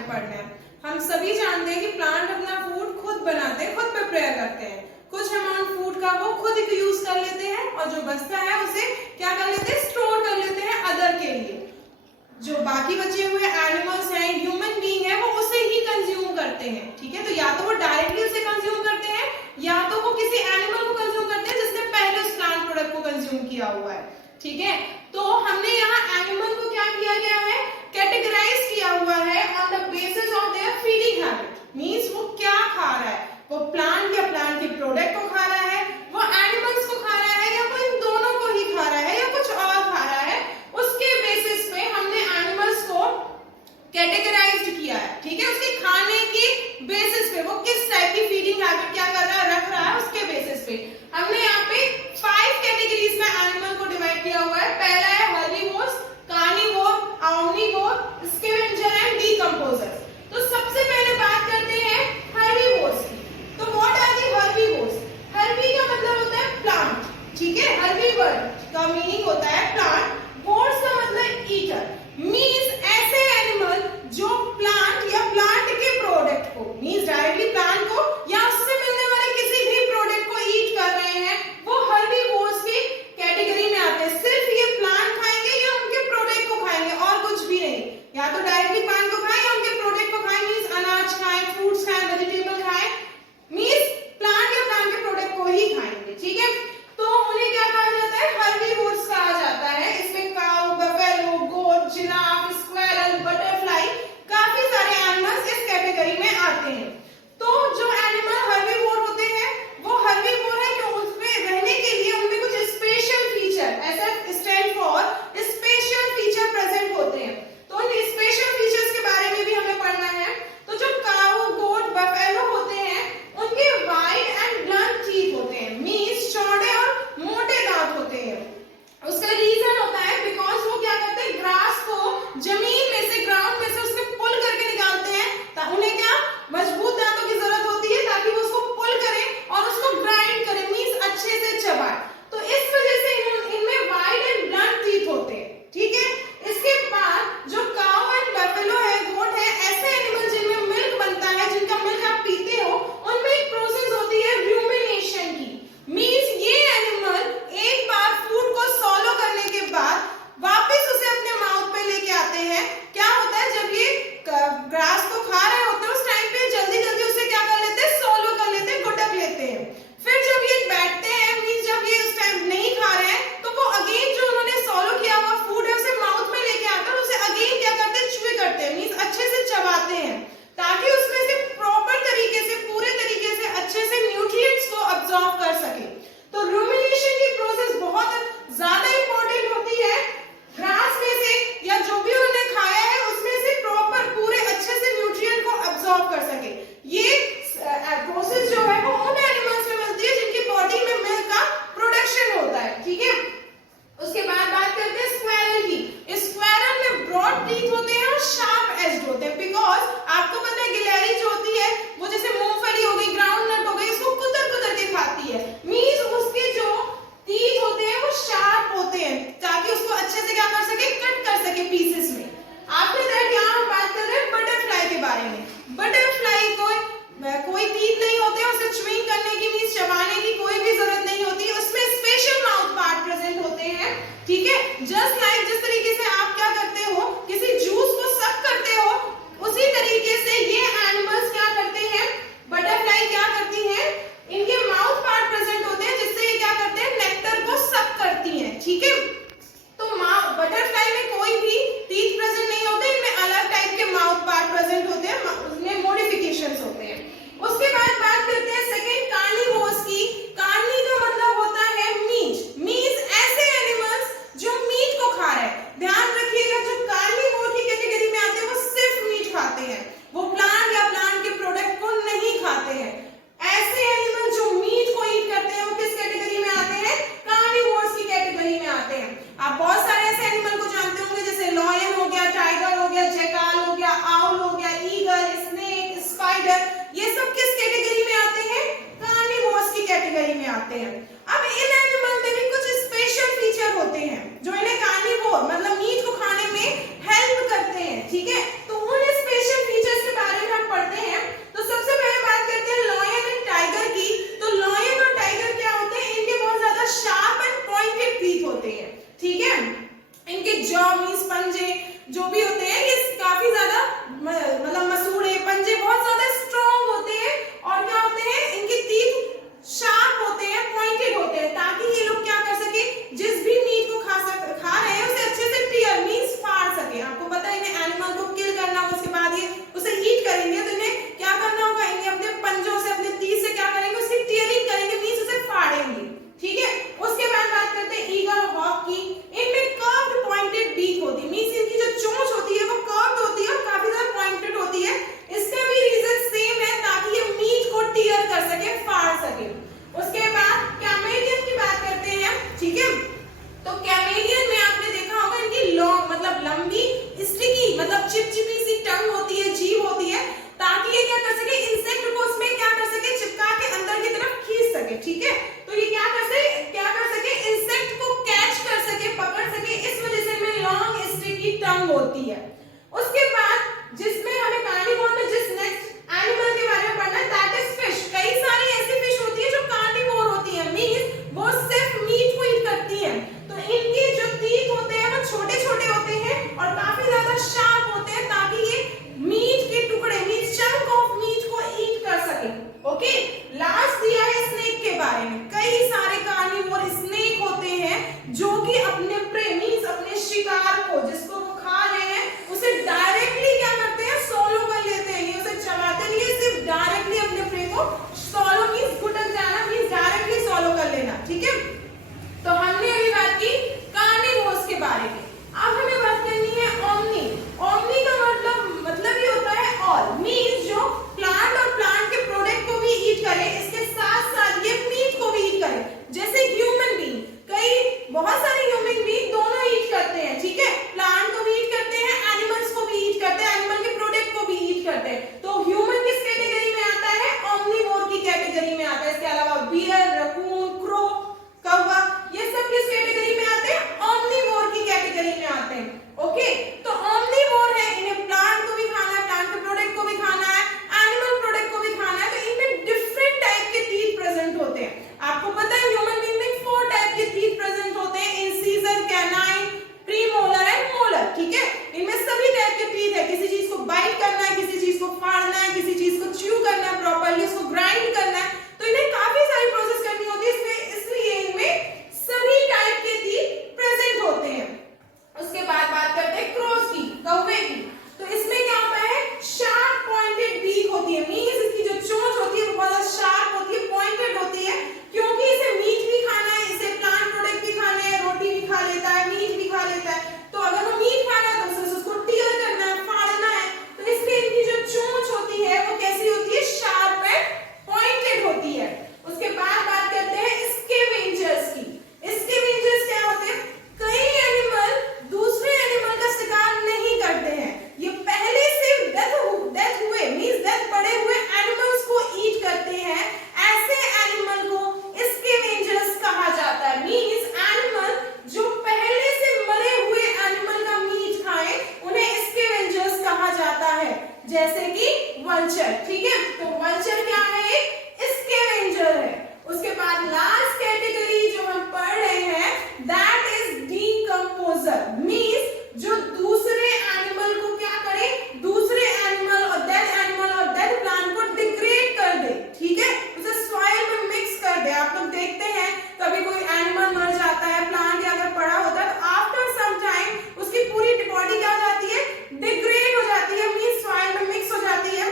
में पढ़ना है। हम सभी जानते हैं कि प्लांट अपना फूड खुद बनाते हैं, खुद प्रिपेयर करते हैं। कुछ अमाउंट फूड का वो खुद यूज कर लेते हैं और जो बचता है उसे क्या कर लेते हैं, स्टोर कर लेते हैं अदर के लिए। जो बाकी बचे हुए एनिमल्स हैं, ह्यूमन बीइंग है, वो उसे ही कंज्यूम करते हैं। ठीक है, तो या तो वो डायरेक्टली उसे कंज्यूम करते हैं या तो वो किसी एनिमल को कंज्यूम करते हैं जिसने पहले उस प्लांट प्रोडक्ट को कंज्यूम किया हुआ है। ठीक है, तो हमने यहाँ एनिमल को क्या किया गया है, कैटेगराइज किया हुआ है on the basis of their feeding habit. Means वो क्या खा रहा है, वो प्लांट या प्लांट के प्रोडक्ट को खा रहा है, वो एनिमल्स को खा रहा है, या वो इन दोनों को ही खा रहा है या कुछ और खा रहा है। उसके बेसिस पे हमने एनिमल्स को कैटेगराइज्ड किया है। ठीक है, उसके खाने की बेसिस पे वो किस टाइप की फीडिंग हैबिट क्या कर रहा है, रख रहा है, उसके बेसिस पे हमने यहाँ पे 5 कैटेगरीज में एनिमल को डिवाइड किया हुआ है। पहला है herbivores, carnivore, omnivore, scavenger and decomposer. तो सबसे पहले बात करते हैं हर्बीवोर्स की। तो what are the herbivores? Herbi का मतलब होता है प्लांट। ठीक है, हर्बी वर्ड का मीनिंग होता है प्लांट, वोर्स का मतलब ईटर। मींस ऐसे एनिमल जो प्लांट या प्लांट के प्रोडक्ट को, मींस डायरेक्टली प्लांट को या उससे मिलने वाले किसी भी प्रोडक्ट को ईट कर रहे हैं, वो हर्बीवोर्स की कैटेगरी में आते हैं। सिर्फ ये प्लांट खाएंगे या उनके प्रोडक्ट को खाएंगे और कुछ भी नहीं। या तो डायरेक्टली प्लांट को खाएं या उनके प्रोडक्ट को खाएं, मींस अनाज खाएं, फ्रूट्स खाएं, वेजिटेबल खाएं, मींस प्लांट या प्लांट के प्रोडक्ट को ही खाएंगे। ठीक है, तो उन्हें क्या कहा जाता है, हर्बीवोर्स कहा जाता है। इसमें काऊ, बफेलो, गोट, जिराफ, स्क्वेरल, बटरफ्लाई, काफी सारे एनिमल्स इस कैटेगरी में आते हैं। तो जो एनिमल हर्बीवोर होते हैं वो हर्बीवोर है कि उसमें रहने के लिए उनमें कुछ स्पेशल फीचर, ऐसा stand for special feature present होते हैं। तो इन स्पेशल फीचर्स के बारे में भी हमें पढ़ना है। तो जो काऊ, गोट, बफेलो होते हैं उनके वाइड एंड ब्लंट टीथ होते हैं, मींस चौड़े और मोटे दांत होते हैं। उसका रीजन होता है बिकॉज वो क्या करते हैं, ग्रास को जमीन में से, ग्राउंड में से उससे पुल करके निकालते हैं। उन्हें क्या मजबूत दांतों की जरूरत होती है ताकि वो उसको पुल करें और उसको ग्राइंड करें, मींस अच्छे से चबाएं। तो इस वजह से इनमें वाइड एंड ब्लंट टीथ होते हैं। ठीक है, इसके बाद जो काऊ एंड बफेलो है, गोट है, ऐसे एनिमल जिनमें मिल्क बनता है, जिनका मिल्क आप पीते हो, उनमें एक प्रोसेस होती है रूमिनेशन की। मींस ये एनिमल एक बार फूड को सॉलो करने के बाद वापस उसे अपने माउथ पे लेके आते हैं। क्या होता है, जब ये ग्रास को खा रहे होते हैं उस टाइम पे जल्दी जल्दी उसे क्या कर लेते हैं, सॉलो कर लेते हैं, गुटक लेते हैं। फिर जब ये बैठते हैं, मींस जब ये उस टाइम नहीं खा रहे हैं, तो वो अगेन जो उन्होंने सॉलो किया हुआ फूड है उसे माउथ में लेके आते हैं और उसे अगेन क्या करते हैं, च्यू करते हैं, मींस अच्छे से चबाते हैं ताकि उसमें से प्रॉपर तरीके से, पूरे तरीके से अच्छे से न्यूट्रिएंट्स को अब्सॉर्ब कर सके। तो रूमिनेशन की प्रोसेस बहुत ज्यादा इंपॉर्टेंट होती है। ग्रास में से या जो भी उन्होंने खाया है उसमें से प्रॉपर पूरे अच्छे से न्यूट्रिएंट को अब्सॉर्ब कर सके। ये प्रोसेस जो है वो उन एनिमल्स में मिलती है जिनकी बॉडी में मिल्क का प्रोडक्शन होता है। ठीक है, उसके बाद बात करते हैं स्क्वेरल की। स्क्वेरल में ब्रॉड टीथ होते हैं और शार्प एज्ड होते हैं, बिकॉज आपको पता है गिलहरी जो होती है वो जैसे मूंगफली हो गई, ग्राउंड नट हो गई, इसको कुतर कुतर के खाती है। मींस उसके जो टीथ होते हैं वो शार्प होते हैं ताकि उसको अच्छे से क्या कर सके, कट कर सके पीसेस में। आफ्टर दैट यहाँ हम बात कर रहे हैं बटरफ्लाई के बारे में। बटरफ्लाई को कोई टीथ नहीं होते, उसे च्यूइंग करने की, मींस चबाने की कोई भी जरूरत नहीं होती, उसमें स्पेशल माउथ पार्ट प्रेजेंट होते हैं। ठीक है, जस्ट लाइक जिस तरीके से आप क्या करते हो, किसी जूस को सक करते हो, उसी तरीके से ये एनिमल्स क्या करते हैं, बटरफ्लाई क्या करती हैं, इनके माउथ पार्ट प्रेजेंट होते हैं जिससे ये क्या करते हैं, नेक्टर को सक करती हैं। ठीक है, तो बटरफ्लाई में कोई भी टीथ प्रेजेंट नहीं होते, इनमें अलग टाइप के माउथ पार्ट प्रेजेंट होते हैं, उसमें मॉडिफिकेशंस होते हैं। उसके बाद बात करते हैं सेकंड कार्निवोर्स की। कार्नी का मतलब होता है मीट, मींस ऐसे एनिमल्स जो मीट को खा रहे हैं। ध्यान रखिएगा, जो कार्निवोर की कैटेगरी में आते हैं वो सिर्फ मीट खाते हैं, वो प्लांट या प्लांट के प्रोडक्ट को नहीं खाते हैं। ऐसे एनिमल जो मीट को ईट करते हैं वो किस कैटेगरी में आते हैं, कार्निवोर्स की कैटेगरी में आते हैं। आप बहुत सारे ऐसे एनिमल को जानते होंगे जैसे लॉयन हो गया, टाइगर हो गया, जैकाल हो गया, आउल हो गया, ईगल, स्नेक, स्पाइडर, ये सब किस कैटेगरी में आते हैं, कार्निवोर्स की कैटेगरी में आते हैं। अब इन एनिमल में भी कुछ स्पेशल फीचर होते हैं जो इन्हें कार्निवोर मतलब मीट को खाने में हेल्प करते हैं। ठीक है, तो उन स्पेशल फीचर्स पंजे जो भी होते हैं ये काफी ज्यादा मतलब मसूड़े पंजे बहुत ज्यादा स्ट्रॉन्ग होते हैं और क्या होते हैं इनके तीत शार्प होते हैं, पॉइंटेड होते हैं, ताकि ये लोग क्या कर सके, जिस भी मीट को खा रहे हैं उसे अच्छे से टीयर मींस फाड़ सके। आपको पता है इन्हें एनिमल को किल करना होगा, उसके बाद ये उसे ईट करेंगे, तो इन्हें क्या करना होगा, इन्हें अपने पंजों से अपने तीर से क्या करेंगे, उसकी टीयरिंग करेंगे, मींस उसे फाड़ेंगे। ठीक है, उसके बाद बात करते हैं ईगल हॉक की। इनमें कर्व्ड पॉइंटेड बीक होती है, मींस इनकी जो चोंच होती है वो कर्व्ड होती है और काफी ज्यादा पॉइंटेड होती है। इसका भी रीजन सेम है, ताकि ये मीट को टीयर कर सके, फाड़ सके। उसके बाद कैमेलियन की बात करते हैं। ठीक है, तो कैमेलियन में आपने देखा होगा इनकी लॉन्ग मतलब लंबी स्टिकी मतलब चिपचिपी सी टंग होती है, जीभ होती है, ताकि ये क्या कर सके, इंसेक्ट को उसमें क्या कर सके, चिपका के अंदर की तरफ खींच सके। ठीक है, तो ये क्या कर सके इंसेक्ट को कैच कर सके, पकड़ सके, इस वजह से इनमें लॉन्ग स्टिकी टंग होती है। उसके बाद जिसमें हमें कार्निवोर में जिस नेक्स्ट एनिमल के बारे में पढ़ना है दैट इज फिश। कई सारी ऐसी फिश होती है जो कार्निवोर होती है, मींस वो सिर्फ मीट को ईट करती है। तो इनके जो टीथ होते हैं वो छोटे-छोटे होते हैं और काफी ज्यादा शार्प होते हैं, ताकि ये मीट के टुकड़े मींस चंक ऑफ मीट को ईट कर सके। ओके, लास्ट दिया है स्नेक के बारे में। कई सारे कार्निवोर स्नेक होते हैं जो कि अपने प्रे मींस अपने शिकार को जिसको वो खा रहे हैं उसे डायरेक्टली क्या करते हैं, सोलो कर लेते हैं, ये उसे चबाते नहीं है, सिर्फ डायरेक्टली अपने प्रे को सोलो मींस गुटक जाना मींस डायरेक्टली सोलो कर लेना। ठीक है, तो हमने अभी बात की कार्निवोर्स के बारे में। अब हमें बात करनी है ओमनी। ओमनी का मतलब ये होता है ऑल, मींस जो प्लांट और प्लांट के प्रोडक्ट को भी ईट करे, इसके साथ साथ ये मीट को भी ईट करे। जैसे ह्यूमन बीइंग, बहुत सारे ह्यूमन बीइंग दोनों ईट करते हैं। ठीक है, प्लांट को भी ईट करते हैं, एनिमल्स को भी ईट करते हैं, एनिमल के प्रोडक्ट को भी ईट करते हैं। तो ह्यूमन किस कैटेगरी में आता है, ओमनीवोर की कैटेगरी में आता है। इसके अलावा बियर, रकून, क्रो, कौवा, ये सब किस कैटेगरी में आते हैं, ओमनीवोर की कैटेगरी में आते हैं। ओके, तो ओमनीवोर है, इन्हें प्लांट को भी खाना है, प्लांट के प्रोडक्ट को भी खाना है, एनिमल प्रोडक्ट को भी खाना है। तो इनमें डिफरेंट टाइप के टीथ प्रेजेंट होते हैं। आपको पता है ह्यूमन बीइंग में 4 टाइप के टीथ प्रेजेंट होते हैं, incisor, canine, premolar and molar. ठीक है, इनमें सभी टाइप के टीथ है, किसी चीज को बाइट करना है, किसी चीज को फाड़ना है, किसी चीज को च्यू करना है, प्रॉपर्ली उसको ग्राइंड करना है, तो इन्हें काफी सारी प्रोसेस करनी होती है, इसलिए इनमें सभी टाइप के टीथ प्रेजेंट होते हैं। उसके बाद बात करते हैं क्रोस की, कौवे की। तो इसमें क्या होता है, शार्प पॉइंटेड बीक होती है, मींस इसकी जो चोंच होती है वो बहुत शार्प होती है, पॉइंटेड होती है, क्योंकि इसे मीट भी खाना है, इसे प्लांट प्रोडक्ट भी खाने हैं, रोटी भी खा लेता है, मीट भी खा लेता है। तो अगर वो मीट खाना है तो उसे उसको टीयर करना है, फाड़ना है, तो इसलिए इनकी जो चोंच होती है वो कैसी होती है, शार्प एंड पॉइंटेड होती है। उसके बाद बात करते हैं स्कैवेंजर्स की। स्कैवेंजर्स क्या होते हैं, कई एनिमल दूसरे एनिमल का शिकार नहीं करते हैं, ये पहले से डेथ हुए मींस डेथ पड़े हुए एनिमल्स को ईट करते हैं। ऐसे एनिमल को स्कैवेंजर्स कहा जाता है, मींस एनिमल जो पहले से मरे हुए एनिमल का मीट खाए उन्हें स्कैवेंजर्स कहा जाता है, जैसे कि वल्चर। ठीक है, तो वल्चर क्या है, एक स्कैवेंजर है। उसके बाद लास्ट कैटेगरी जो हम पढ़ रहे हैं दैट इज डीकंपोजर, मींस जो दूसरे एनिमल को क्या करे, दूसरे एनिमल और डेड प्लांट को डिग्रेड कर दे। ठीक है, उसे सॉइल में मिक्स कर दे। आप लोग देखते हैं कभी कोई एनिमल मर जाता है, प्लांट या अगर पड़ा होता है, तो आफ्टर सम टाइम उसकी पूरी बॉडी क्या हो जाती है, डिग्रेड हो जाती है, मींस सॉइल में मिक्स हो जाती है।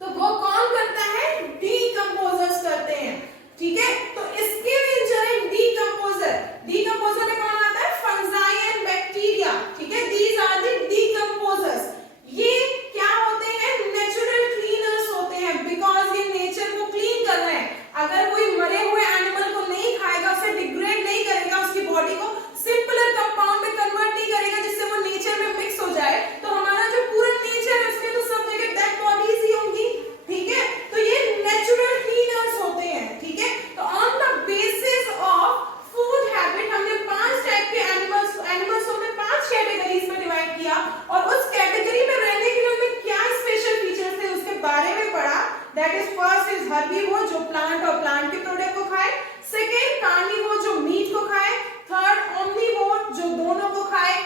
तो वो कौन करता है, डीकंपोजर्स करते हैं। ठीक है, तो स्कैवेंजर एंड डीकंपोजर, डीकंपोजर में कौन आता है, फंजाई एंड बैक्टीरिया। ठीक है, दीज आर द डीकंपोजर्स। ये क्या होते हैं, नेचुरल क्लीनर्स होते हैं, बिकॉज ये नेचर को क्लीन कर रहे हैं। अगर कोई मरे हुए एनिमल को नहीं खाएगा, उसे डिग्रेड नहीं करेगा, उसकी बॉडी को सिंपलर कंपाउंड में कन्वर्ट नहीं करेगा जिससे वो नेचर में मिक्स हो जाए, तो हमारा जो पूरा नेचर है उसमें तो सब जगह डेड बॉडीज ही होंगी। ठीक है, तो ये नेचुरल क्लीनर्स होते हैं। ठीक है, तो on the basis of food habit हमने 5 टाइप के एनिमल्स को हमने 5 कैटेगरीज में डिवाइड किया, और उस कैटेगरी में रहने के लिए हमें क्या स्पेशल फीचर्स थे उसके बारे में पढ़ा। That is first is herbivore, जो प्लांट और प्लांट के प्रोडक्ट को खाए। सेकेंड कार्निवोर, जो मीट को खाए। थर्ड ओमनीवोर, जो दोनों को खाए।